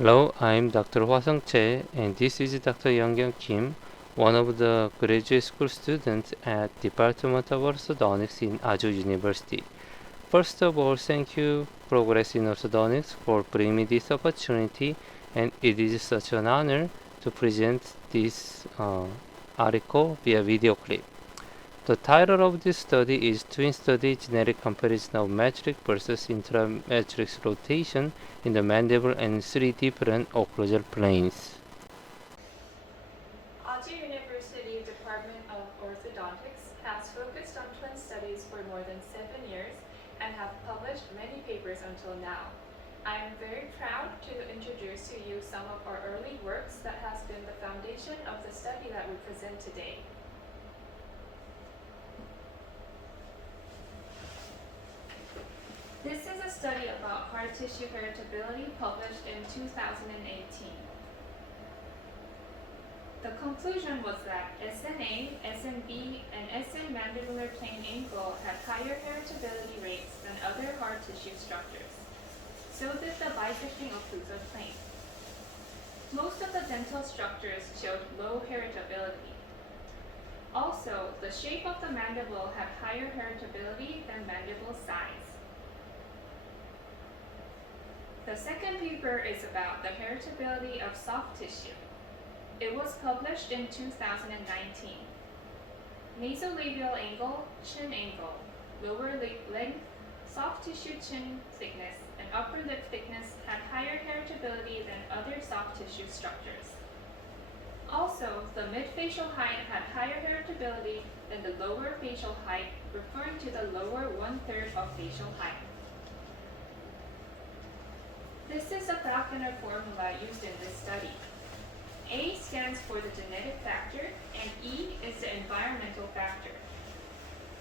Hello, I'm Dr. Hwa-sung Che, and this is Dr. Young Kim, one of the graduate school students at Department of Orthodontics in Ajou University. First of all, thank you, Progress in Orthodontics, for bringing me this opportunity, and it is such an honor to present this article via video clip. The title of this study is Twin Study Genetic Comparison of Matrix versus Intramatrix Rotation in the Mandible and three different occlusal planes. Ajou University Department of Orthodontics has focused on twin studies for more than 7 years and have published many papers until now. I am very proud to introduce to you some of our early works that has been the foundation of the study that we present today. This is a study about hard tissue heritability published in 2018. The conclusion was that SNA, SNB, and SN mandibular plane angle had higher heritability rates than other hard tissue structures. So did the bisecting occlusal plane. Most of the dental structures showed low heritability. Also, the shape of the mandible had higher heritability than mandible size. The second paper is about the heritability of soft tissue. It was published in 2019. Nasolabial angle, chin angle, lower lip length, soft tissue chin thickness, and upper lip thickness had higher heritability than other soft tissue structures. Also, the mid-facial height had higher heritability than the lower facial height, referring to the lower 1/3 of facial height. This is a Falconer formula used in this study. A stands for the genetic factor, and E is the environmental factor.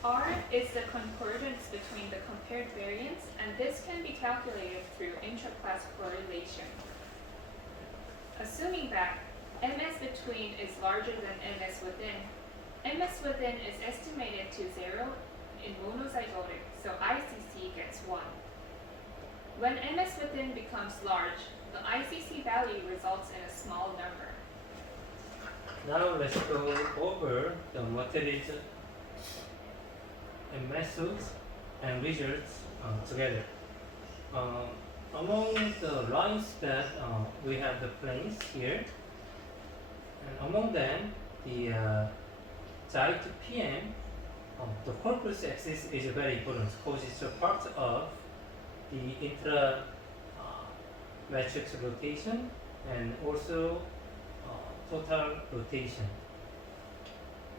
R is the concordance between the compared variance, and this can be calculated through intra-class correlation. Assuming that MS between is larger than MS within is estimated to 0 in monozygotic, so ICC gets 1. When MS within becomes large, the ICC value results in a small number. Now let's go over the materials and methods and results together. Among the lines that we have the planes here, and among them the Xi to PM, the corpus axis is very important because it's a part of the intra-matrix rotation and also total rotation.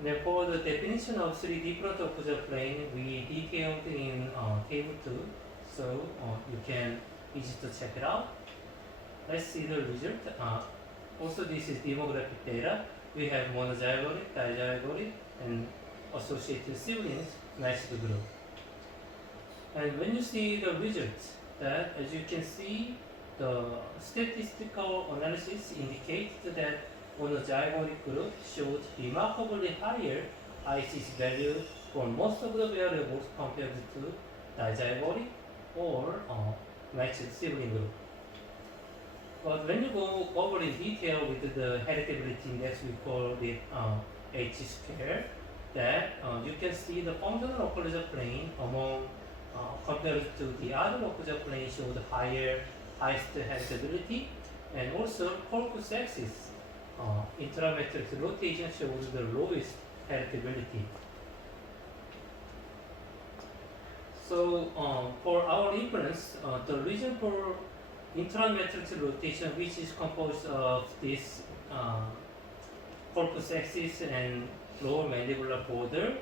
Now for the definition of three different occlusal plane, we detailed in table 2, so you can easy to check it out. Let's see the result. Also this is demographic data. We have monozygotic, dizygotic, and associated siblings matched group. And when you see the results, that as you can see, the statistical analysis indicates that monozygotic group showed remarkably higher ICC value for most of the variables compared to dizygotic or matched sibling group. But when you go over in detail with the heritability index, we call it H square, that you can see the functional occlusal plane among compared to the other occlusal plane showed highest heritability, and also corpus axis intramatrix rotation shows the lowest heritability. So for our inference, the reason for intramatrix rotation, which is composed of this corpus axis and lower mandibular border,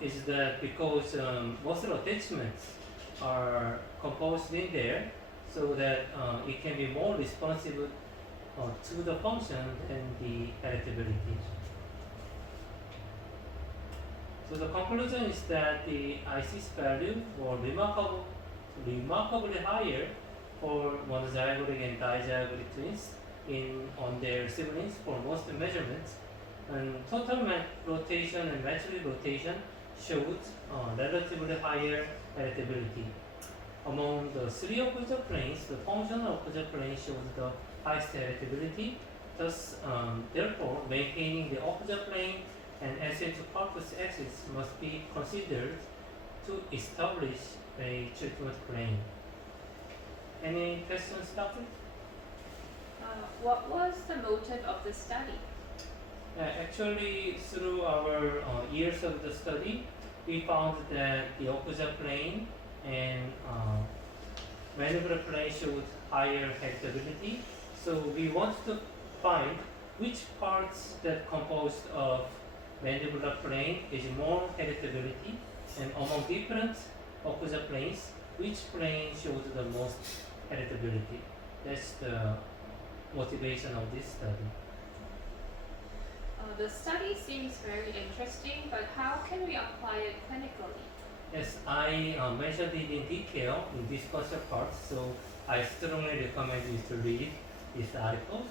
is that because muscle attachments are composed in there, so that it can be more responsive to the function than the heritability. So the conclusion is that the ICC value were remarkably higher for monozygotic and dizygotic twins on their siblings for most measurements, and total rotation and matrix rotation showed relatively higher heritability. among the three occlusal planes, the functional occlusal plane shows the highest heritability. Thus, therefore, maintaining the occlusal plane and essential corpus axis must be considered to establish a treatment plane. Any questions, Doctor? What was the motive of the study? Actually, through our years of the study, we found that the occlusal plane and mandibular plane showed higher heritability. So we want to find which parts that composed of mandibular plane is more heritability, and among different occlusal planes, which plane shows the most heritability. That's the motivation of this study. The study seems very interesting, but how can we apply it clinically? Yes, I mentioned it in detail in this first part, so I strongly recommend you to read this article.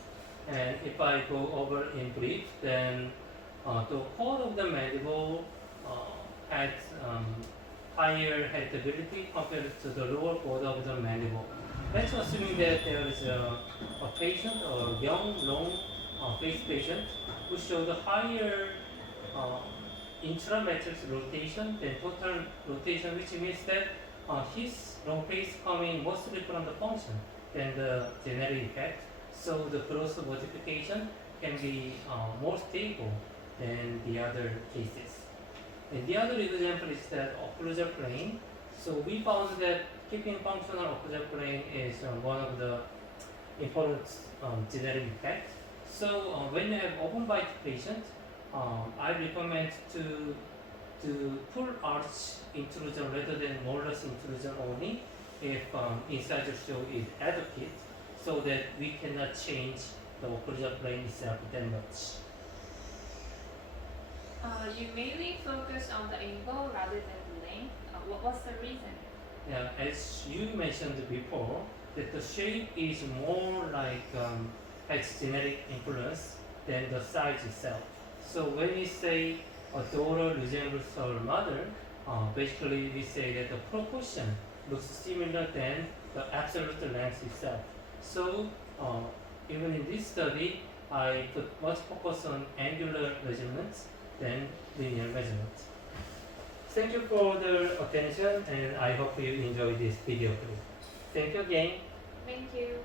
And if I go over in brief, then the core of the mandible had higher heritability compared to the lower border of the mandible. Let's assuming that there is a patient, a young, long face patient, who showed a higher intramatrix rotation than total rotation, which means that his long face coming mostly from the function than the generic effect. So the growth modification can be more stable than the other cases. And the other example is that occlusal plane. So we found that keeping functional occlusal plane is one of the important generic effects. So when you have open bite patient, I recommend to full arch intrusion rather than molars intrusion only if incisor show is adequate, so that we cannot change the occlusal plane itself that much. You mainly focus on the angle rather than the length. What was the reason? Yeah, as you mentioned before, that the shape is more like has generic influence than the size itself. So when we say a daughter resembles her mother, basically we say that the proportion looks similar than the absolute length itself. So even in this study, I put much focus on angular measurements than linear measurements. Thank you for the attention, and I hope you enjoy this video clip. Thank you again. Thank you.